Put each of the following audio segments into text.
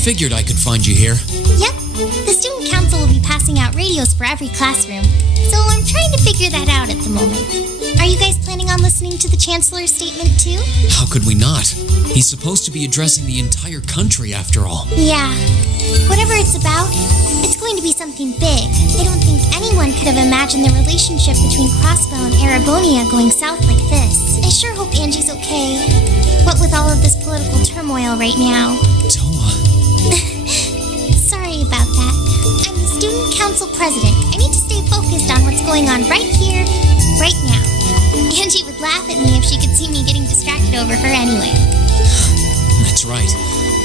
figured I could find you here. Yep. The student council will be passing out radios for every classroom, so I'm trying to figure that out at the moment. Are you guys planning on listening to the Chancellor's statement too? How could we not? He's supposed to be addressing the entire country after all. Yeah. Whatever it's about, it's going to be something big. I don't think anyone could have imagined the relationship between Crossbell and Arabonia going south like this. I sure hope Angie's okay. What with all of this political turmoil right now. Toa. Sorry about that. I'm the student council president. I need to stay focused on what's going on right here, right now. Angie would laugh at me if she could see me getting distracted over her anyway. That's right.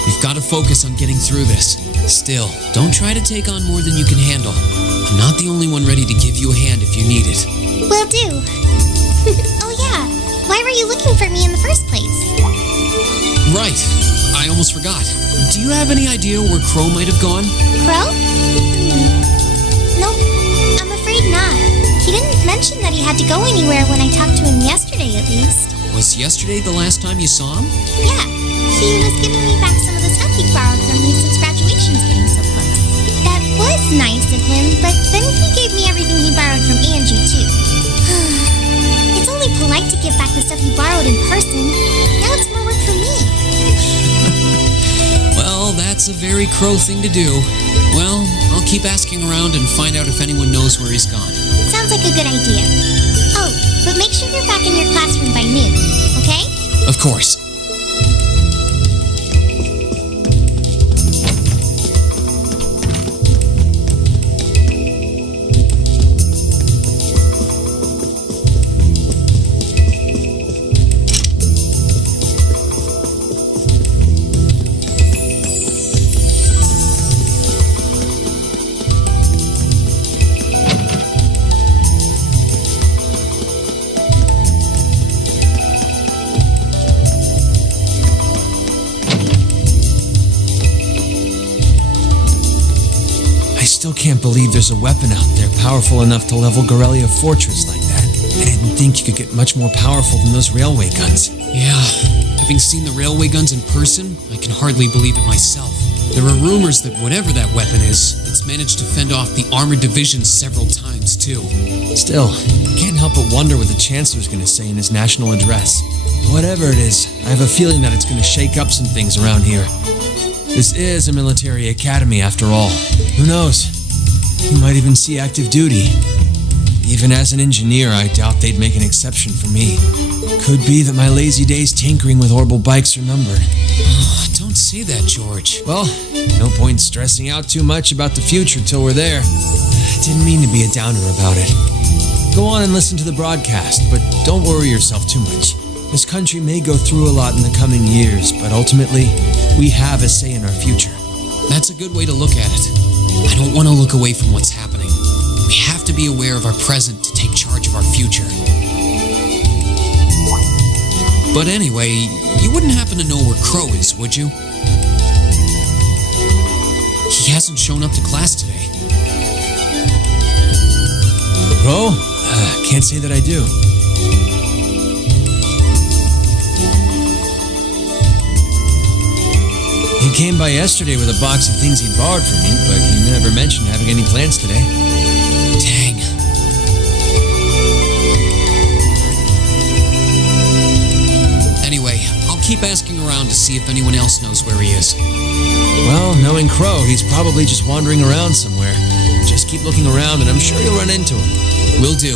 You've got to focus on getting through this. Still, don't try to take on more than you can handle. I'm not the only one ready to give you a hand if you need it. Will do. Oh yeah, why were you looking for me in the first place? Right. I almost forgot. Do you have any idea where Crow might have gone? Crow? Nope, I'm afraid not. He didn't mention that he had to go anywhere when I talked to him yesterday, at least. Was yesterday the last time you saw him? Yeah, he was giving me back some of the stuff he borrowed from me since graduation's getting so close. That was nice of him, but then he gave me everything he borrowed from Angie, too. It's only polite to give back the stuff he borrowed in person. Now it's more work for me. Well, that's a very Crow thing to do. Well, I'll keep asking around and find out if anyone knows where he's gone. Sounds like a good idea. Oh, but make sure you're back in your classroom by noon, okay? Of course. I still can't believe there's a weapon out there powerful enough to level Gorelia Fortress like that. I didn't think you could get much more powerful than those railway guns. Yeah, having seen the railway guns in person, I can hardly believe it myself. There are rumors that whatever that weapon is, it's managed to fend off the armored divisions several times, too. Still, I can't help but wonder what the Chancellor's going to say in his national address. Whatever it is, I have a feeling that it's going to shake up some things around here. This is a military academy, after all. Who knows? You might even see active duty. Even as an engineer, I doubt they'd make an exception for me. Could be that my lazy days tinkering with orbital bikes are numbered. Oh, don't say that, George. Well, no point stressing out too much about the future till we're there. Didn't mean to be a downer about it. Go on and listen to the broadcast, but don't worry yourself too much. This country may go through a lot in the coming years, but ultimately, we have a say in our future. That's a good way to look at it. I don't want to look away from what's happening. We have to be aware of our present to take charge of our future. But anyway, you wouldn't happen to know where Crow is, would you? He hasn't shown up to class today. Crow? Can't say that I do. He came by yesterday with a box of things he borrowed from me, but he never mentioned having any plans today. Dang. Anyway, I'll keep asking around to see if anyone else knows where he is. Well, knowing Crow, he's probably just wandering around somewhere. Just keep looking around and I'm sure you'll run into him. Will do.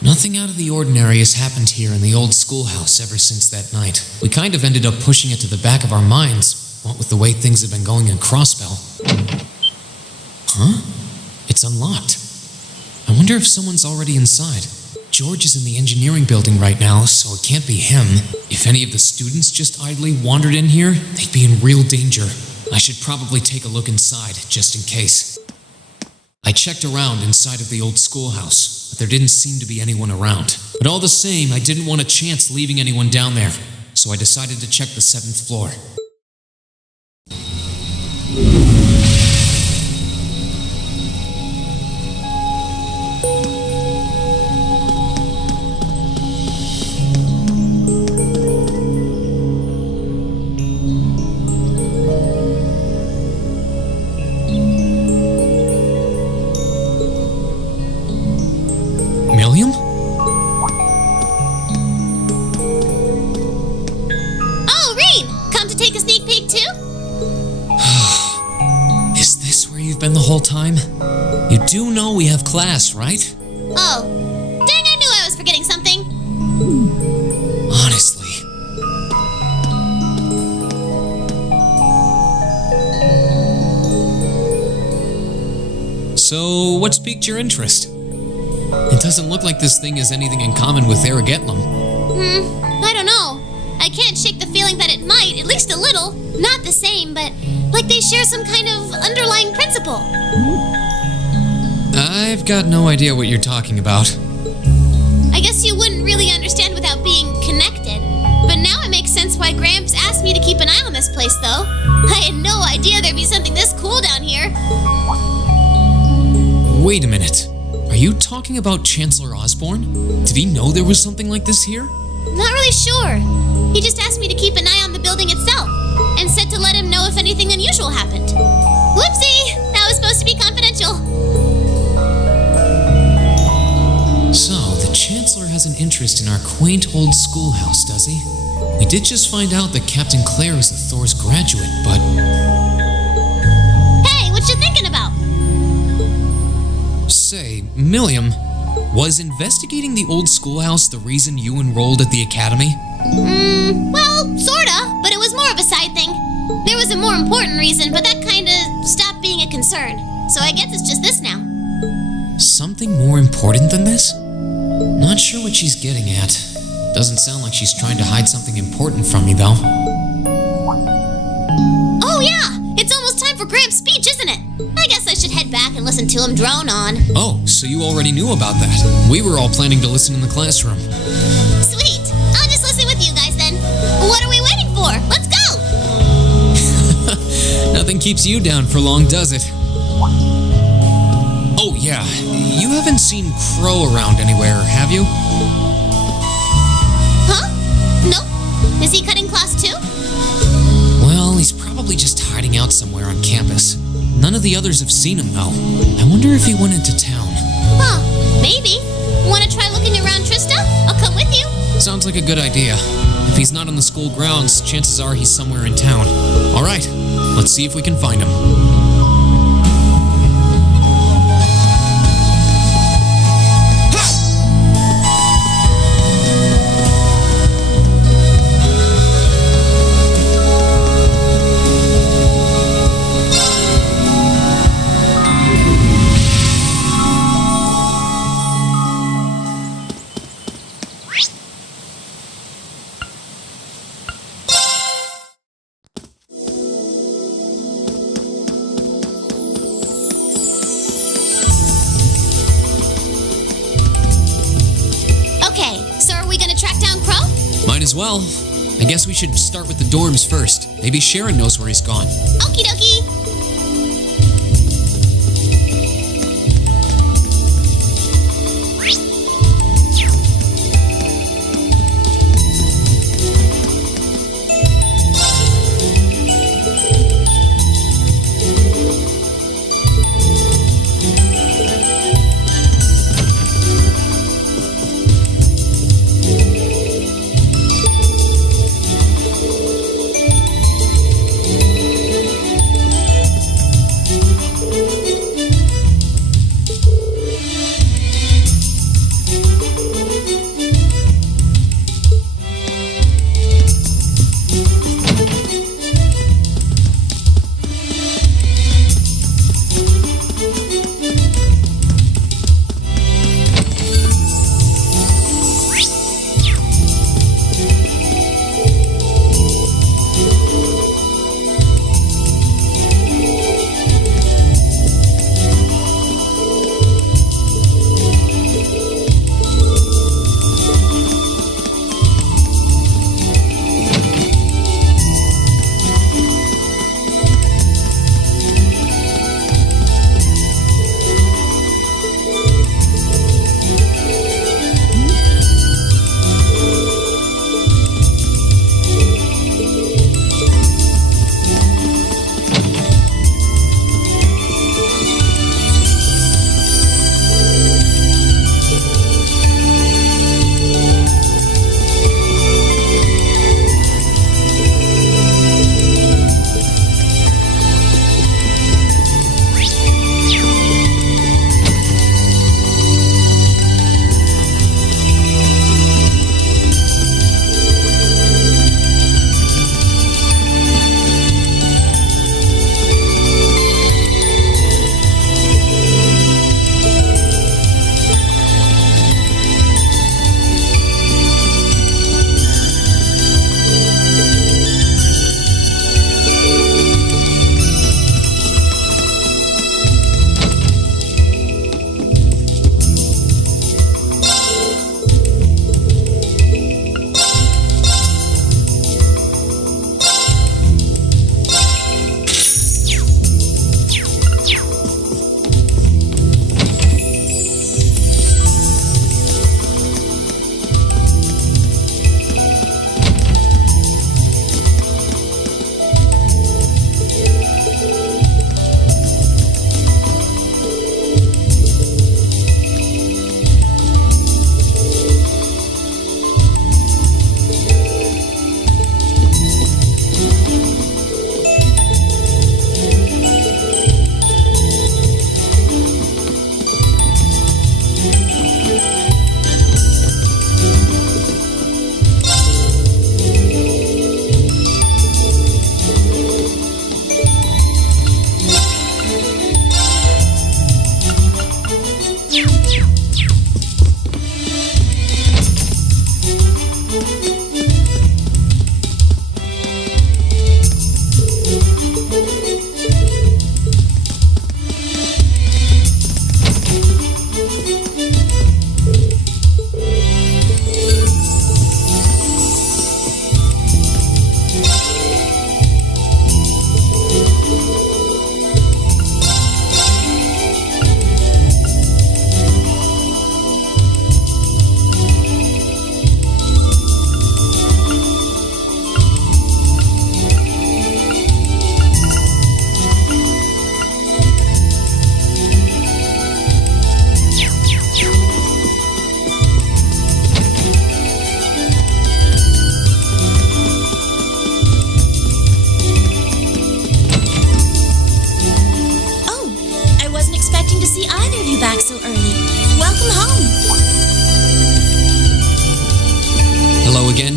Nothing out of the ordinary has happened here in the old schoolhouse ever since that night. We kind of ended up pushing it to the back of our minds, what with the way things have been going in Crossbell. Huh? It's unlocked. I wonder if someone's already inside. George is in the engineering building right now, so it can't be him. If any of the students just idly wandered in here, they'd be in real danger. I should probably take a look inside, just in case. I checked around inside of the old schoolhouse, but there didn't seem to be anyone around. But all the same, I didn't want a chance leaving anyone down there, so I decided to check the 7th floor. Milliam? Oh, Reed! Come to take a sneak peek too? Is this where you've been the whole time? You do know we have class, right? Oh. Dang, I knew I was forgetting something. Honestly. So, what's piqued your interest? It doesn't look like this thing has anything in common with Aragetlum. I don't know. I can't shake the feeling that it might, at least a little. Not the same, but like they share some kind of underlying principle. I've got no idea what you're talking about. I guess you wouldn't really understand without being connected. But now it makes sense why Gramps asked me to keep an eye on this place, though. I had no idea there'd be something this cool down here. Wait a minute. Are you talking about Chancellor Osborne? Did he know there was something like this here? Not really sure. He just asked me to keep an eye on the building itself, and said to let him know if anything unusual happened. Whoopsie! That was supposed to be confidential. So, the Chancellor has an interest in our quaint old schoolhouse, does he? We did just find out that Captain Claire is a Thor's graduate, but... Hey, what you thinking about? Say, Milliam, was investigating the old schoolhouse the reason you enrolled at the academy? Well, sorta, but it was more of a side thing. There was a more important reason, but that kinda stopped being a concern. So I guess it's just this now. Something more important than this? Not sure what she's getting at. Doesn't sound like she's trying to hide something important from me, though. Oh yeah, it's almost time for Gramps' speech, isn't it? I guess I should head back and listen to him drone on. Oh, so you already knew about that. We were all planning to listen in the classroom. Sweet! I'll just listen with you guys then. What are we waiting for? Let's go! Nothing keeps you down for long, does it? Oh, yeah. You haven't seen Crow around anywhere, have you? Huh? Nope. Is he cutting class too? Well, he's probably just hiding out somewhere on campus. None of the others have seen him, though. I wonder if he went into town. Huh, maybe. Wanna try looking around, Trista? I'll come with you. Sounds like a good idea. If he's not on the school grounds, chances are he's somewhere in town. All right, let's see if we can find him. Okay, so are we gonna track down Crow? Might as well. I guess we should start with the dorms first. Maybe Sharon knows where he's gone. Okie dokie.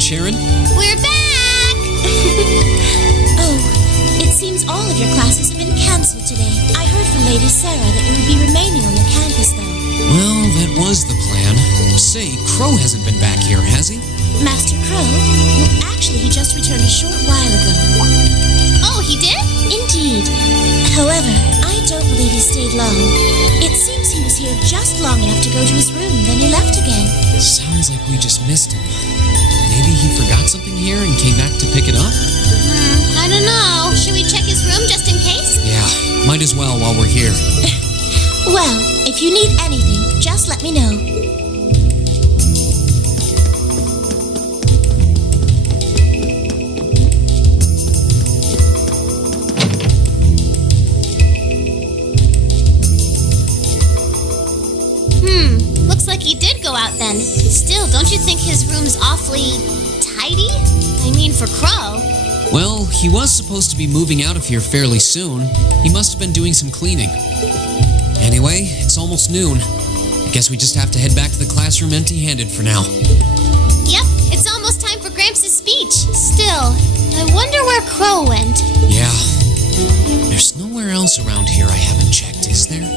Sharon? We're back! Oh, it seems all of your classes have been cancelled today. I heard from Lady Sarah that you would be remaining on the campus, though. Well, that was the plan. Say, Crow hasn't been back here, has he? Master Crow? Well, actually, he just returned a short while ago. Oh, he did? Indeed. However, I don't believe he stayed long. It seems he was here just long enough to go to his room, then he left again. Sounds like we just missed him. Maybe maybe he forgot something here and came back to pick it up? I don't know. Should we check his room just in case? Yeah, might as well while we're here. Well, if you need anything, just let me know. Looks like he did go out then. Still, don't you think his room's awfully tidy? I mean, for Crow. Well, he was supposed to be moving out of here fairly soon. He must have been doing some cleaning. Anyway, it's almost noon. I guess we just have to head back to the classroom empty-handed for now. Yep, it's almost time for Gramps' speech. Still, I wonder where Crow went. Yeah. There's nowhere else around here I haven't checked, is there?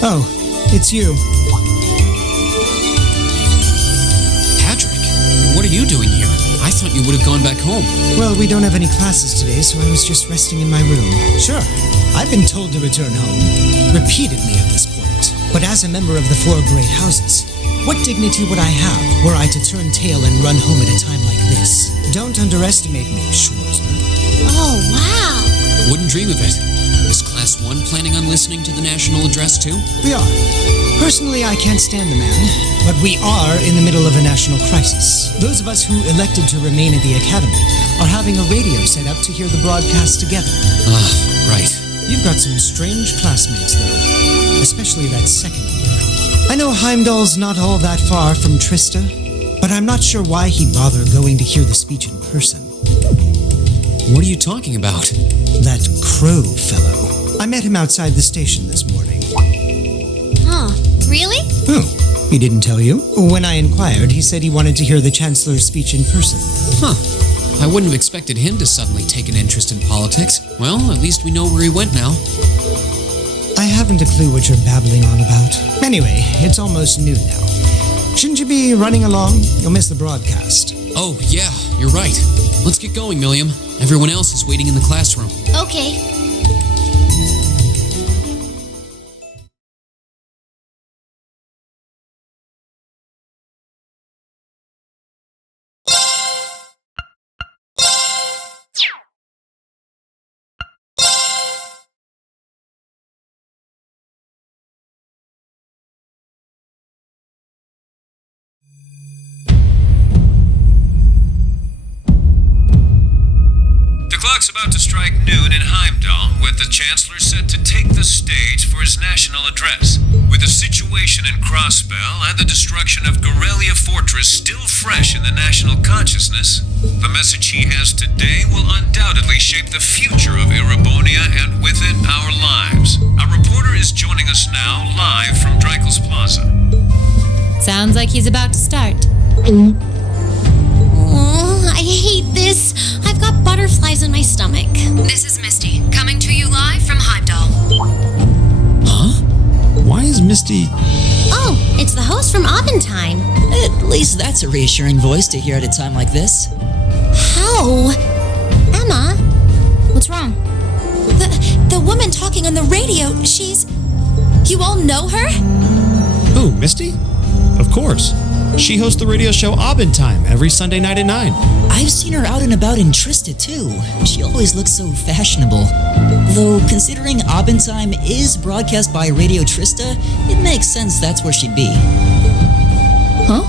Oh, it's you. thought you would have gone back home. Well, we don't have any classes today, so I was just resting in my room. Sure, I've been told to return home, repeatedly at this point. But as a member of the Four Great Houses, what dignity would I have were I to turn tail and run home at a time like this? Don't underestimate me, Schwarzer. Oh, wow. Wouldn't dream of it. Is Class 1 planning on listening to the national address too? We are. Personally, I can't stand the man, but we are in the middle of a national crisis. Those of us who elected to remain at the Academy are having a radio set up to hear the broadcast together. Ah, right. You've got some strange classmates, though, especially that second year. I know Heimdall's not all that far from Trista, but I'm not sure why he'd bother going to hear the speech in person. What are you talking about? That Crow fellow. I met him outside the station this morning. Huh, really? Oh, he didn't tell you? When I inquired, he said he wanted to hear the Chancellor's speech in person. Huh. I wouldn't have expected him to suddenly take an interest in politics. Well, at least we know where he went now. I haven't a clue what you're babbling on about. Anyway, it's almost noon now. Shouldn't you be running along? You'll miss the broadcast. Oh, yeah, you're right. Let's get going, Milliam. Everyone else is waiting in the classroom. Okay. The clock's about to strike noon in Heimdall, with the Chancellor set to take the stage for his national address. With the situation in Crossbell and the destruction of Gorelia Fortress still fresh in the national consciousness, the message he has today will undoubtedly shape the future of Erebonia and with it our lives. Our reporter is joining us now live from Dreikel's Plaza. Sounds like he's about to start. Oh, I hate this. I've got butterflies in my stomach. This is Misty, coming to you live from Heimdall. Huh? Why is Misty... Oh, it's the host from Abendheim. At least that's a reassuring voice to hear at a time like this. How? Emma? What's wrong? The woman talking on the radio, she's... You all know her? Who, Misty? Of course. She hosts the radio show Abendheim every Sunday night at 9. I've seen her out and about in Trista, too. She always looks so fashionable. Though, considering Abendheim is broadcast by Radio Trista, it makes sense that's where she'd be. Huh?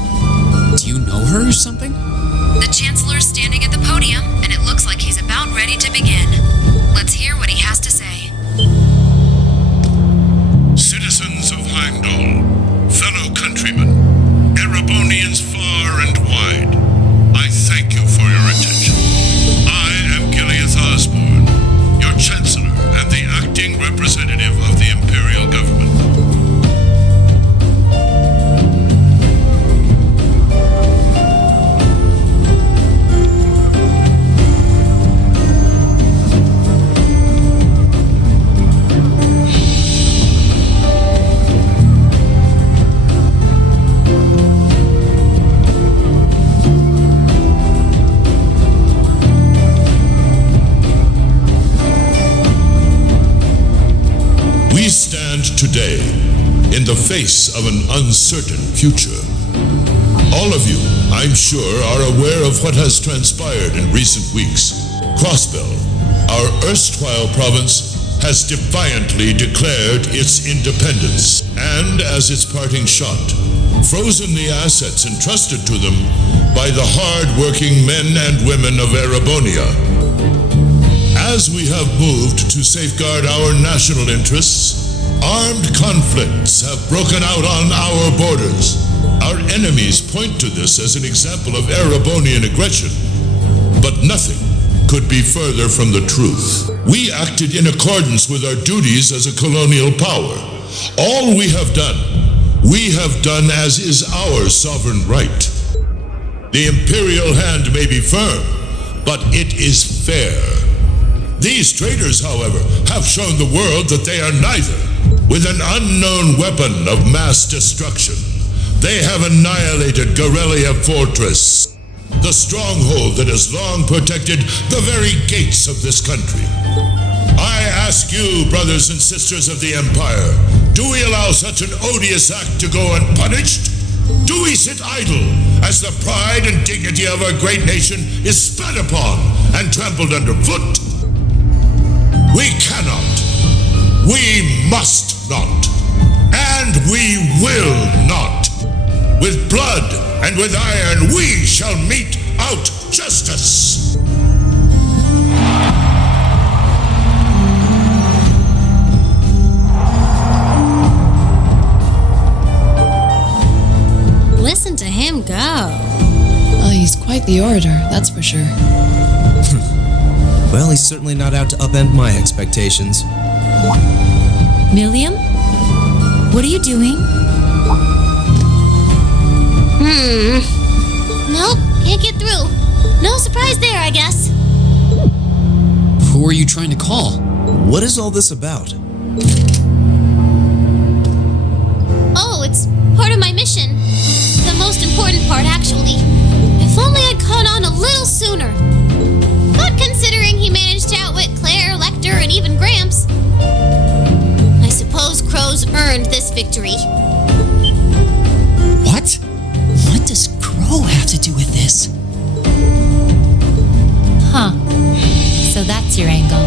Do you know her or something? The Chancellor's standing at the podium, and it looks like he's about ready to begin. Let's hear what he has to say. Citizens of Heimdall, fellow countrymen, Erebonians far and wide, I thank you for your attention. I am Gileath Osborne, your Chancellor and the acting representative of the Imperial Government. We stand today in the face of an uncertain future. All of you, I'm sure, are aware of what has transpired in recent weeks. Crossbell, our erstwhile province, has defiantly declared its independence and, as its parting shot, frozen the assets entrusted to them by the hard-working men and women of Erebonia. As we have moved to safeguard our national interests, armed conflicts have broken out on our borders. Our enemies point to this as an example of Erebonian aggression, but nothing could be further from the truth. We acted in accordance with our duties as a colonial power. All we have done as is our sovereign right. The imperial hand may be firm, but it is fair. These traitors, however, have shown the world that they are neither. With an unknown weapon of mass destruction, they have annihilated Gorelia Fortress. the stronghold that has long protected the very gates of this country. I ask you, brothers and sisters of the Empire, do we allow such an odious act to go unpunished? Do we sit idle as the pride and dignity of our great nation is spat upon and trampled underfoot? We cannot, we must not, and we will not. With blood and with iron we shall mete out justice. Listen to him go. Oh, he's quite the orator, that's for sure. Well, he's certainly not out to upend my expectations. Milliam? What are you doing? Nope, can't get through. No surprise there, I guess. Who are you trying to call? What is all this about? Oh, it's part of my mission. The most important part, actually. If only I'd caught on a little sooner. But considering he managed to outwit Claire, Lecter, and even Gramps, I suppose Crow's earned this victory. What? What does Crow have to do with this? Huh. So that's your angle.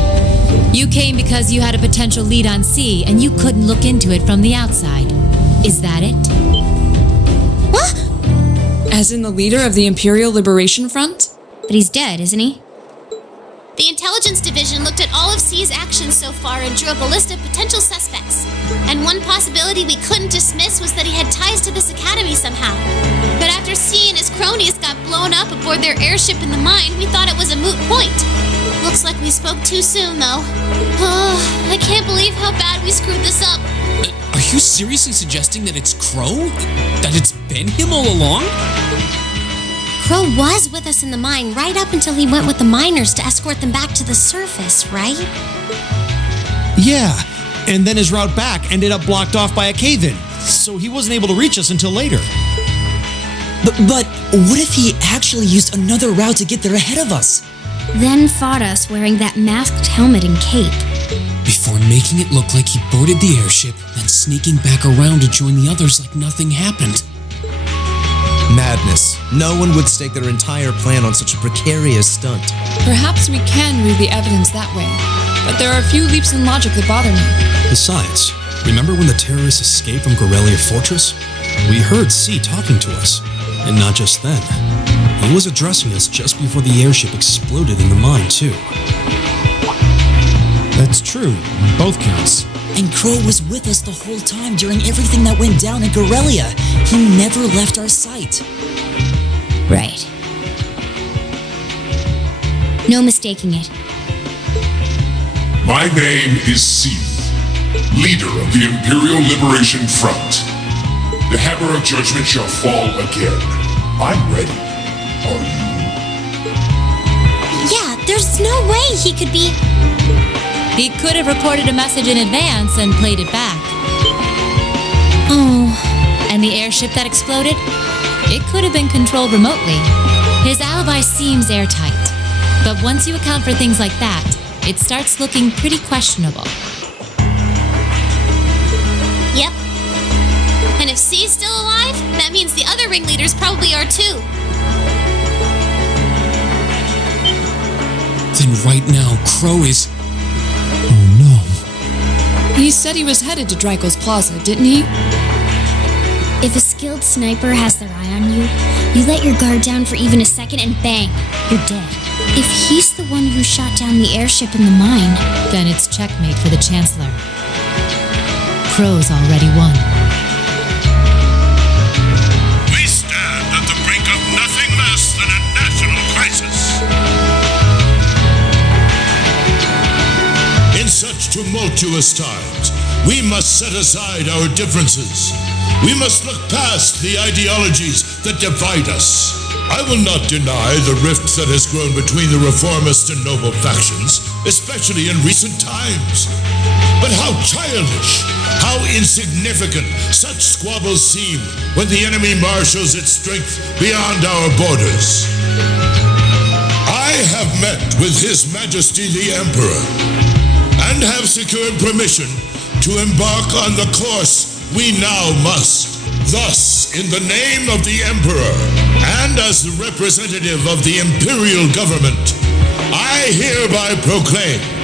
You came because you had a potential lead on C and you couldn't look into it from the outside. Is that it? What? As in the leader of the Imperial Liberation Front? But he's dead, isn't he? The Intelligence Division looked at all of C's actions so far and drew up a list of potential suspects. And one possibility we couldn't dismiss was that he had ties to this academy somehow. But after C and his cronies got blown up aboard their airship in the mine, we thought it was a moot point. Looks like we spoke too soon, though. Oh, I can't believe how bad we screwed this up. Are you seriously suggesting that it's Crow? That it's been him all along? Crow was with us in the mine right up until he went with the miners to escort them back to the surface, right? Yeah, and then his route back ended up blocked off by a cave-in, so he wasn't able to reach us until later. But what if he actually used another route to get there ahead of us? Then fought us wearing that masked helmet and cape. Before making it look like he boarded the airship, then sneaking back around to join the others like nothing happened. Madness. No one would stake their entire plan on such a precarious stunt. Perhaps we can read the evidence that way, but there are a few leaps in logic that bother me. Besides, remember when the terrorists escaped from Gorelia Fortress? We heard C talking to us, and not just then. He was addressing us just before the airship exploded in the mine, too. That's true, on both counts. And Crow was with us the whole time during everything that went down in Gorelia. He never left our sight. Right. No mistaking it. My name is C, leader of the Imperial Liberation Front. The hammer of judgment shall fall again. I'm ready. Are you? Yeah, there's no way he could be... He could have reported a message in advance and played it back. Oh. And the airship that exploded? It could have been controlled remotely. His alibi seems airtight. But once you account for things like that, it starts looking pretty questionable. Yep. And if C's still alive, that means the other ringleaders probably are too. Then right now, Crow is... Oh no. He said he was headed to Draco's Plaza, didn't he? If a skilled sniper has their eye on you, you let your guard down for even a second and bang, you're dead. If he's the one who shot down the airship in the mine, then it's checkmate for the Chancellor. Crow's already won. We stand at the brink of nothing less than a national crisis. In such tumultuous times, we must set aside our differences. We must look past the ideologies that divide us. I will not deny the rift that has grown between the reformist and noble factions, especially in recent times. But how childish, how insignificant such squabbles seem when the enemy marshals its strength beyond our borders. I have met with His Majesty the Emperor and have secured permission to embark on the course we now must. Thus, in the name of the Emperor and as the representative of the Imperial Government, I hereby proclaim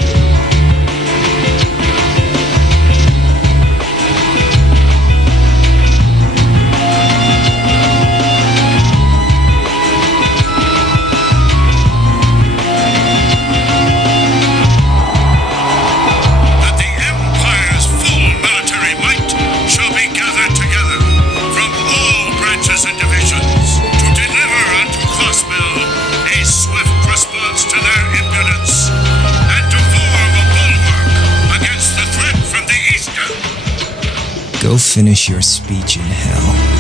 Go finish your speech in hell.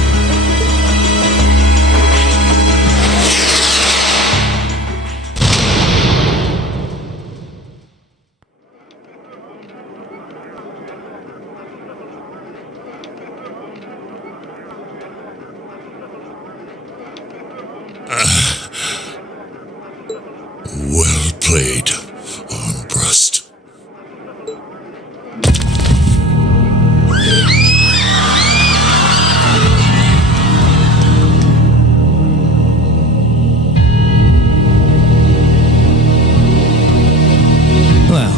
well played, Armbrust. Well,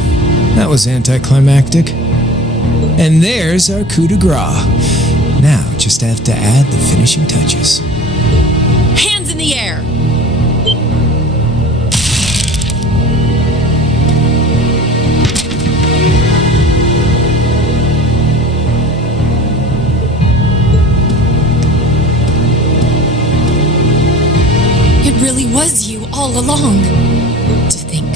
that was anticlimactic. And there's our coup de grace. Now, just have to add the finishing touches. Hands in the air! It really was you all along. To think,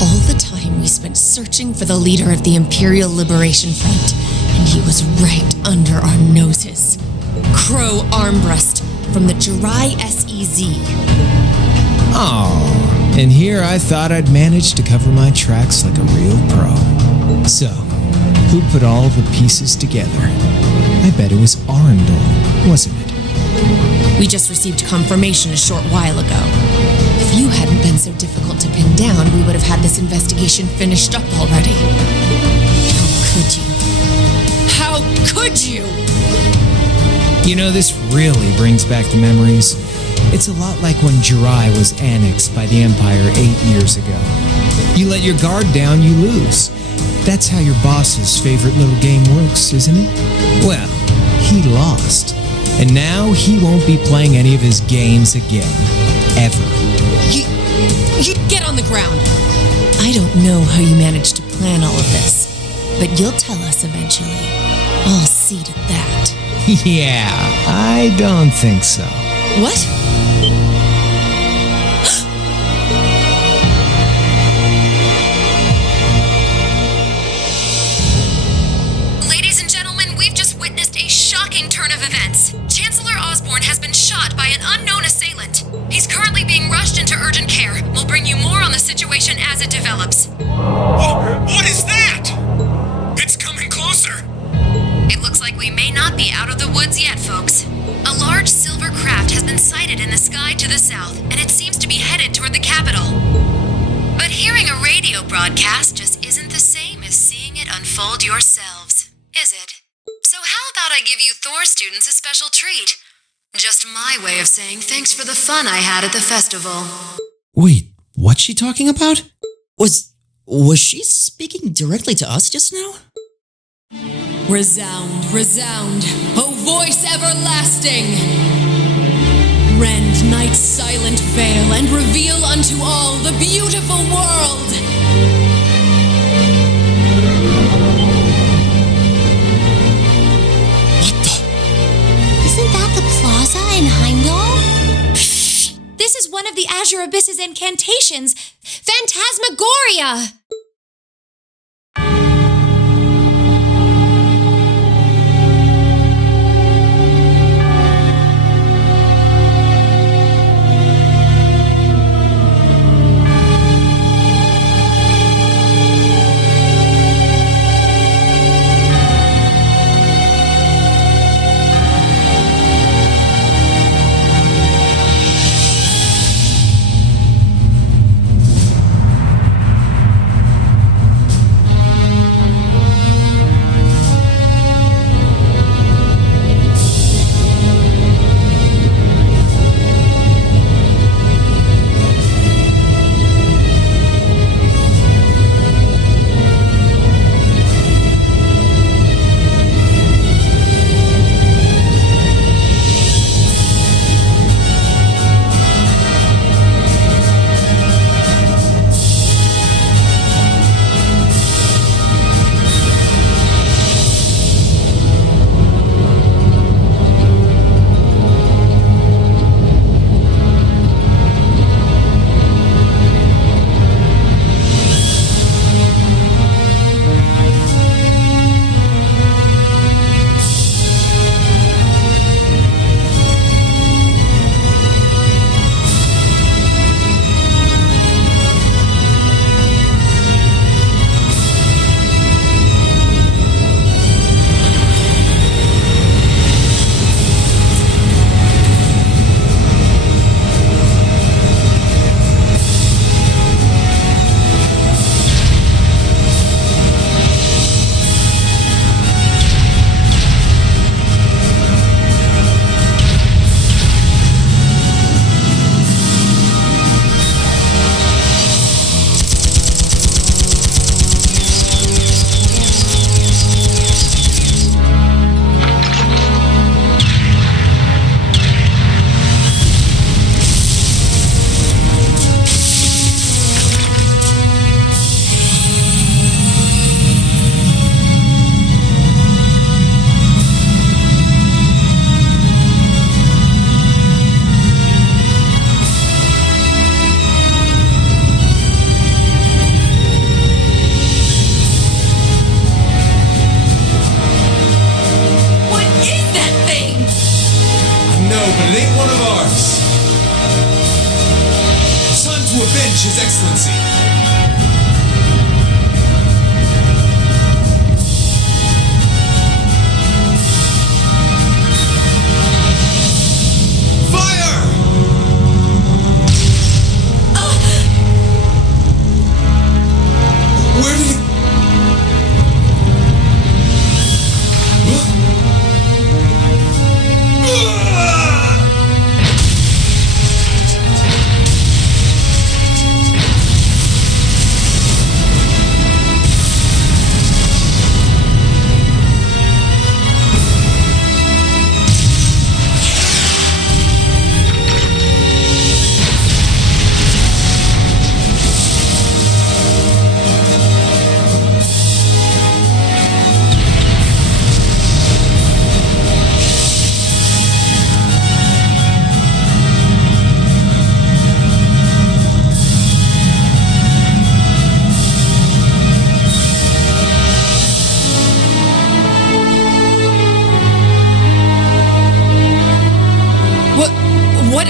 all the time we spent searching for the leader of the Imperial Liberation Front, and he was right under our noses. Crow Armbrust from the Jirai SEZ. Oh, and here I thought I'd managed to cover my tracks like a real pro. So, who put all the pieces together? I bet it was Arundel, wasn't it? We just received confirmation a short while ago. If you hadn't been so difficult to pin down, we would have had this investigation finished up already. How could you? How could you? You know, this really brings back the memories. It's a lot like when Jirai was annexed by the Empire 8 years ago. You let your guard down, you lose. That's how your boss's favorite little game works, isn't it? Well, he lost. And now he won't be playing any of his games again. Ever. You get on the ground. I don't know how you managed to plan all of this, but you'll tell us eventually. I'll see to that. Yeah, I don't think so. What? Ladies and gentlemen, we've just witnessed a shocking turn of events. Chancellor Osborne has been shot by an unknown assailant. He's currently being rushed into urgent care. We'll bring you more on the situation as it develops. What is that? It's coming closer. It looks like we may not be out of the woods yet, folks. A large silver craft has been sighted in the sky to the south, and it seems to be headed toward the capital. But hearing a radio broadcast just isn't the same as seeing it unfold yourselves, is it? So how about I give you Thor students a special treat? Just my way of saying thanks for the fun I had at the festival. Wait, what's she talking about? Was she speaking directly to us just now? Resound, resound, O voice everlasting! Rend night's silent veil and reveal unto all the beautiful world! Isn't that the plaza in Heimdall? This is one of the Azure Abyss's incantations, Phantasmagoria!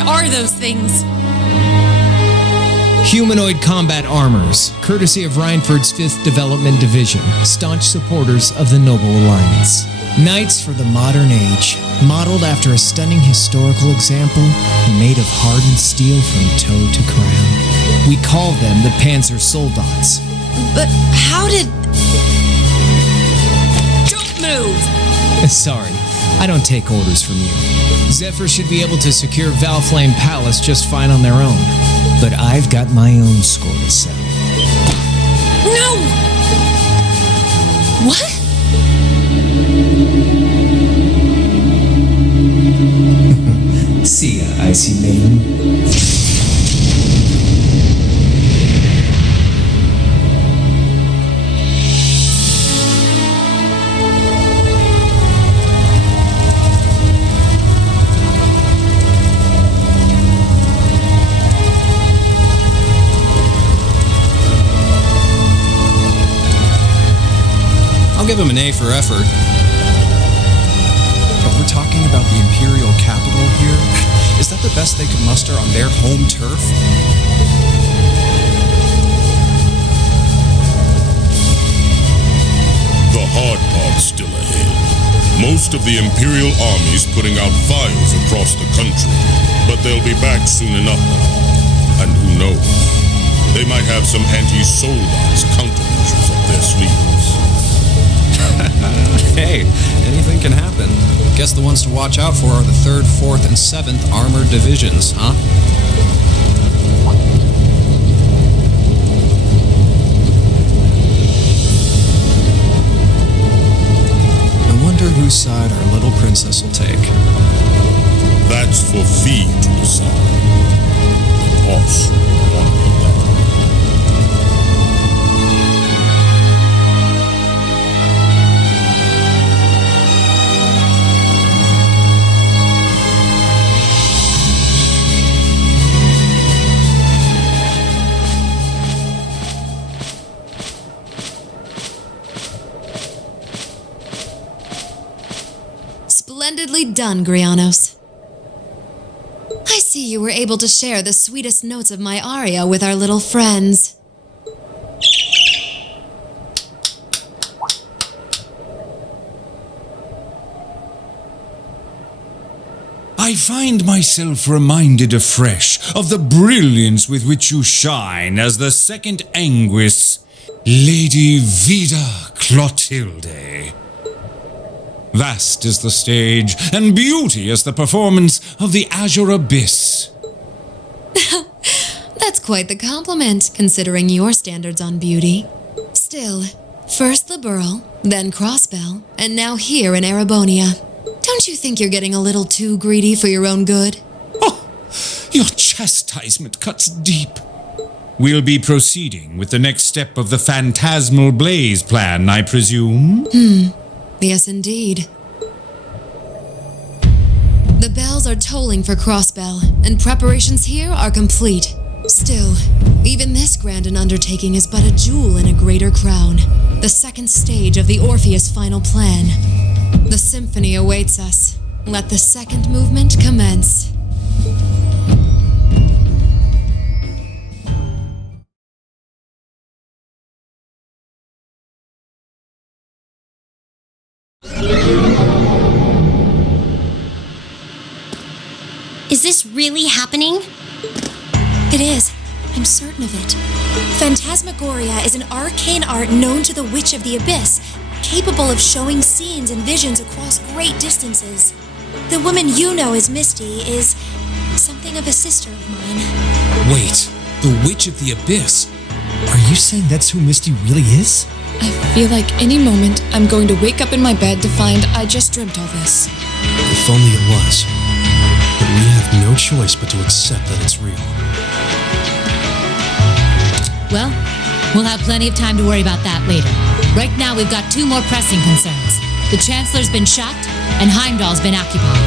are those things? Humanoid combat armors, courtesy of Reinford's 5th Development Division, staunch supporters of the Noble Alliance. Knights for the modern age, modeled after a stunning historical example and made of hardened steel from toe to crown. We call them the Panzer Soldats. But how did... Don't move! Sorry, I don't take orders from you. Zephyr should be able to secure Valflame Palace just fine on their own. But I've got my own score to settle. No! What? See ya, Icy Maiden. I'll give him an A for effort. But we're talking about the Imperial capital here? Is that the best they could muster on their home turf? The hard part's still ahead. Most of the Imperial army's putting out fires across the country, but they'll be back soon enough now. And who knows? They might have some anti-Soldats countermeasures up their sleeves. Hey, anything can happen. Guess the ones to watch out for are the 3rd, 4th, and 7th Armored Divisions, huh? I wonder whose side our little princess will take. That's for Fee to decide. The boss wanted that. Splendidly done, Grianos. I see you were able to share the sweetest notes of my aria with our little friends. I find myself reminded afresh of the brilliance with which you shine as the second Anguis, Lady Vida Clotilde. Vast is the stage, and beauteous the performance of the Azure Abyss. That's quite the compliment, considering your standards on beauty. Still, first the Burl, then Crossbell, and now here in Erebonia. Don't you think you're getting a little too greedy for your own good? Oh, your chastisement cuts deep. We'll be proceeding with the next step of the Phantasmal Blaze plan, I presume? Yes, indeed. The bells are tolling for Crossbell, and preparations here are complete. Still, even this grand an undertaking is but a jewel in a greater crown, the second stage of the Orpheus final plan. The symphony awaits us. Let the second movement commence. Is this really happening? It is. I'm certain of it. Phantasmagoria is an arcane art known to the Witch of the Abyss, capable of showing scenes and visions across great distances. The woman you know as Misty is something of a sister of mine. Wait, the Witch of the Abyss? Are you saying that's who Misty really is? I feel like any moment I'm going to wake up in my bed to find I just dreamt all this. If only it was. But we have no choice but to accept that it's real. Well, we'll have plenty of time to worry about that later. Right now, we've got two more pressing concerns. The Chancellor's been shot, and Heimdall's been occupied.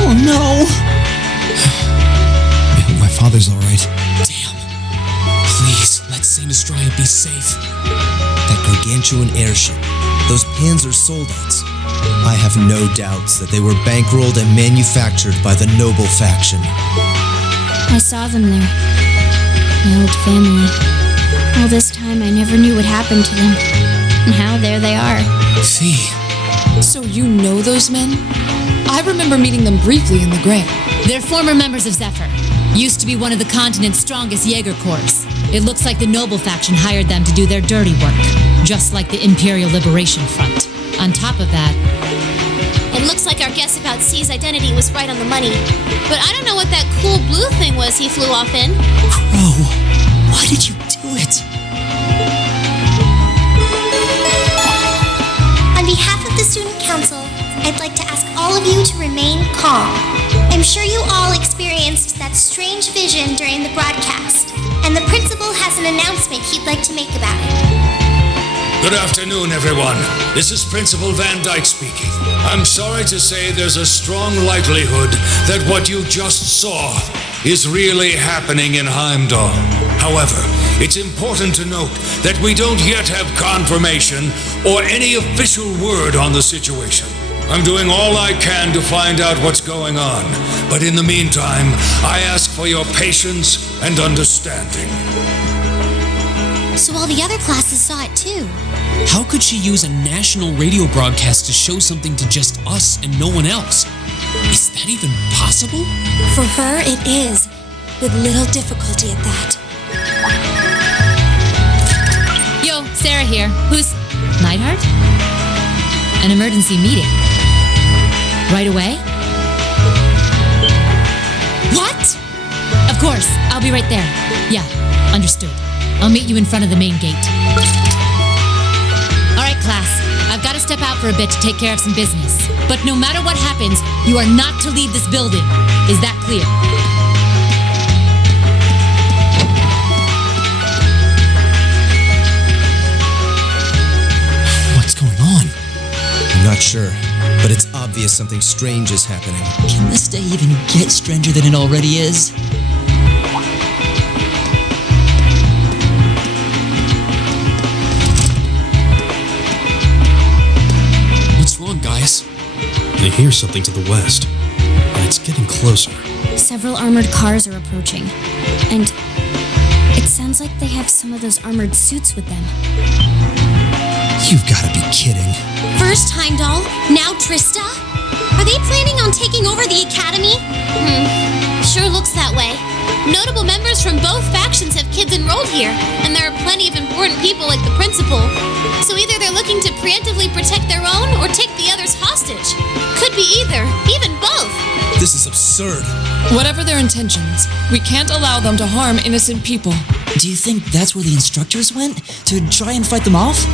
Oh no! I hope my father's alright. Damn. Please, let Saint Estrella be safe. That gargantuan airship. Those Panzer Soldats. I have no doubts that they were bankrolled and manufactured by the noble faction. I saw them there. My old family. All this time I never knew what happened to them. Now there they are. Fee. So you know those men? I remember meeting them briefly in the Gray. They're former members of Zephyr. Used to be one of the continent's strongest Jaeger Corps. It looks like the Noble faction hired them to do their dirty work, just like the Imperial Liberation Front. On top of that, It looks like our guess about C's identity was right on the money. But I don't know what that cool blue thing was he flew off in. Crow, why did you do it? On behalf of the Student Council, I'd like to ask all of you to remain calm. I'm sure you all experienced that strange vision during the broadcast, and the principal has an announcement he'd like to make about it. Good afternoon, everyone. This is Principal Van Dyke speaking. I'm sorry to say there's a strong likelihood that what you just saw is really happening in Heimdall. However, it's important to note that we don't yet have confirmation or any official word on the situation. I'm doing all I can to find out what's going on, but in the meantime, I ask for your patience and understanding. So all the other classes saw it too. How could she use a national radio broadcast to show something to just us and no one else? Is that even possible? For her, it is, with little difficulty at that. yo, Sarah here. Who's Neidhart? An emergency meeting. Right away? What? Of course, I'll be right there. Yeah, understood. I'll meet you in front of the main gate. All right, class. I've got to step out for a bit to take care of some business. But no matter what happens, you are not to leave this building. Is that clear? What's going on? I'm not sure, but it's obvious something strange is happening. Can this day even get stranger than it already is? What's wrong, guys? I hear something to the west, and it's getting closer. Several armored cars are approaching. And it sounds like they have some of those armored suits with them. You've got to be kidding. First Heimdall, now Trista? Are they planning on taking over the academy? Sure looks that way. Notable members from both factions have kids enrolled here, and there are plenty of important people like the principal. So either they're looking to preemptively protect their own or take the others hostage. Could be either, even both. This is absurd. Whatever their intentions, we can't allow them to harm innocent people. Do you think that's where the instructors went? To try and fight them off?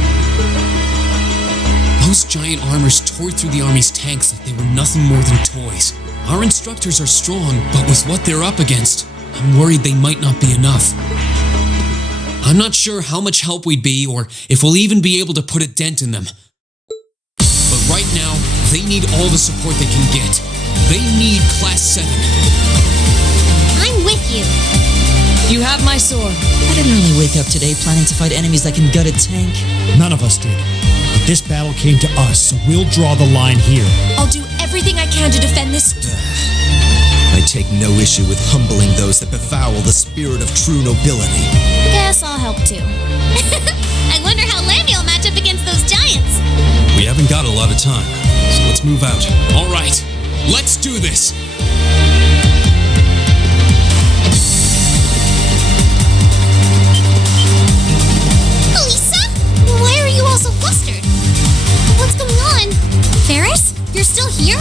Those giant armors tore through the army's tanks like they were nothing more than toys. Our instructors are strong, but with what they're up against, I'm worried they might not be enough. I'm not sure how much help we'd be or if we'll even be able to put a dent in them. But right now, they need all the support they can get. They need Class 7. I'm with you. You have my sword. I didn't really wake up today planning to fight enemies that can gut a tank. None of us did. But this battle came to us, so we'll draw the line here. I'll do everything I can to defend this. I take no issue with humbling those that befoul the spirit of true nobility. Guess I'll help too. I wonder how Lammy will match up against those giants. We haven't got a lot of time, so let's move out. All right, let's do this. Elisa? Why are you all so flustered? What's going on? Ferris? You're still here?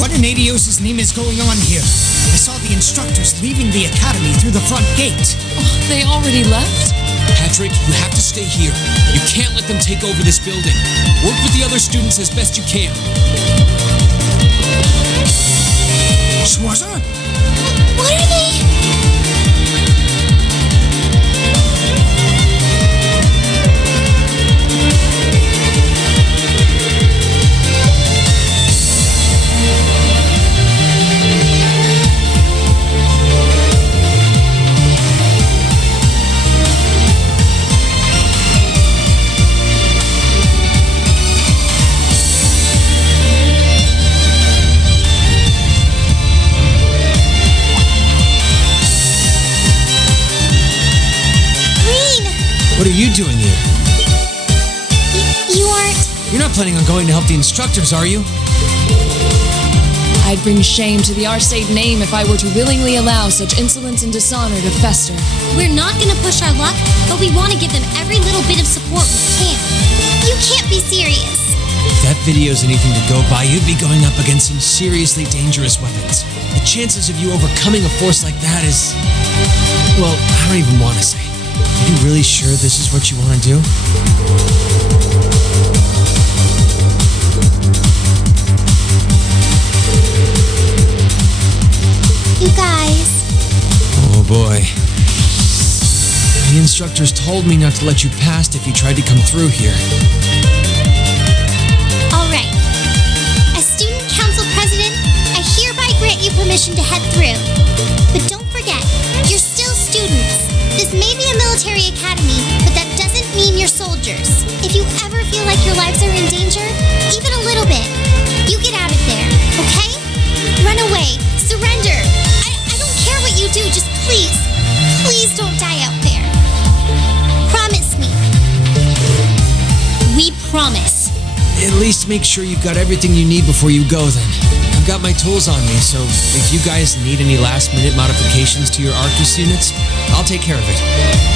What in Adios' name is going on here? I saw the instructors leaving the academy through the front gate. Oh, they already left? Patrick, you have to stay here. You can't let them take over this building. Work with the other students as best you can. Schwarzer? What are they? What are you doing here? You aren't... You're not planning on going to help the instructors, are you? I'd bring shame to the Arcade name if I were to willingly allow such insolence and dishonor to fester. We're not gonna push our luck, but we want to give them every little bit of support we can. You can't be serious. If that video's anything to go by, you'd be going up against some seriously dangerous weapons. The chances of you overcoming a force like that is... Well, I don't even want to say. Are you really sure this is what you want to do? You guys... Oh boy. The instructors told me not to let you past if you tried to come through here. Alright. As student council president, I hereby grant you permission to head through. But don't forget, you're still students. This may be a military academy, but that doesn't mean you're soldiers. If you ever feel like your lives are in danger, even a little bit, you get out of there, okay? Run away. Surrender. I don't care what you do, just please don't die out there. Promise me. We promise. At least make sure you've got everything you need before you go then. I've got my tools on me, so if you guys need any last-minute modifications to your Arcus units, I'll take care of it.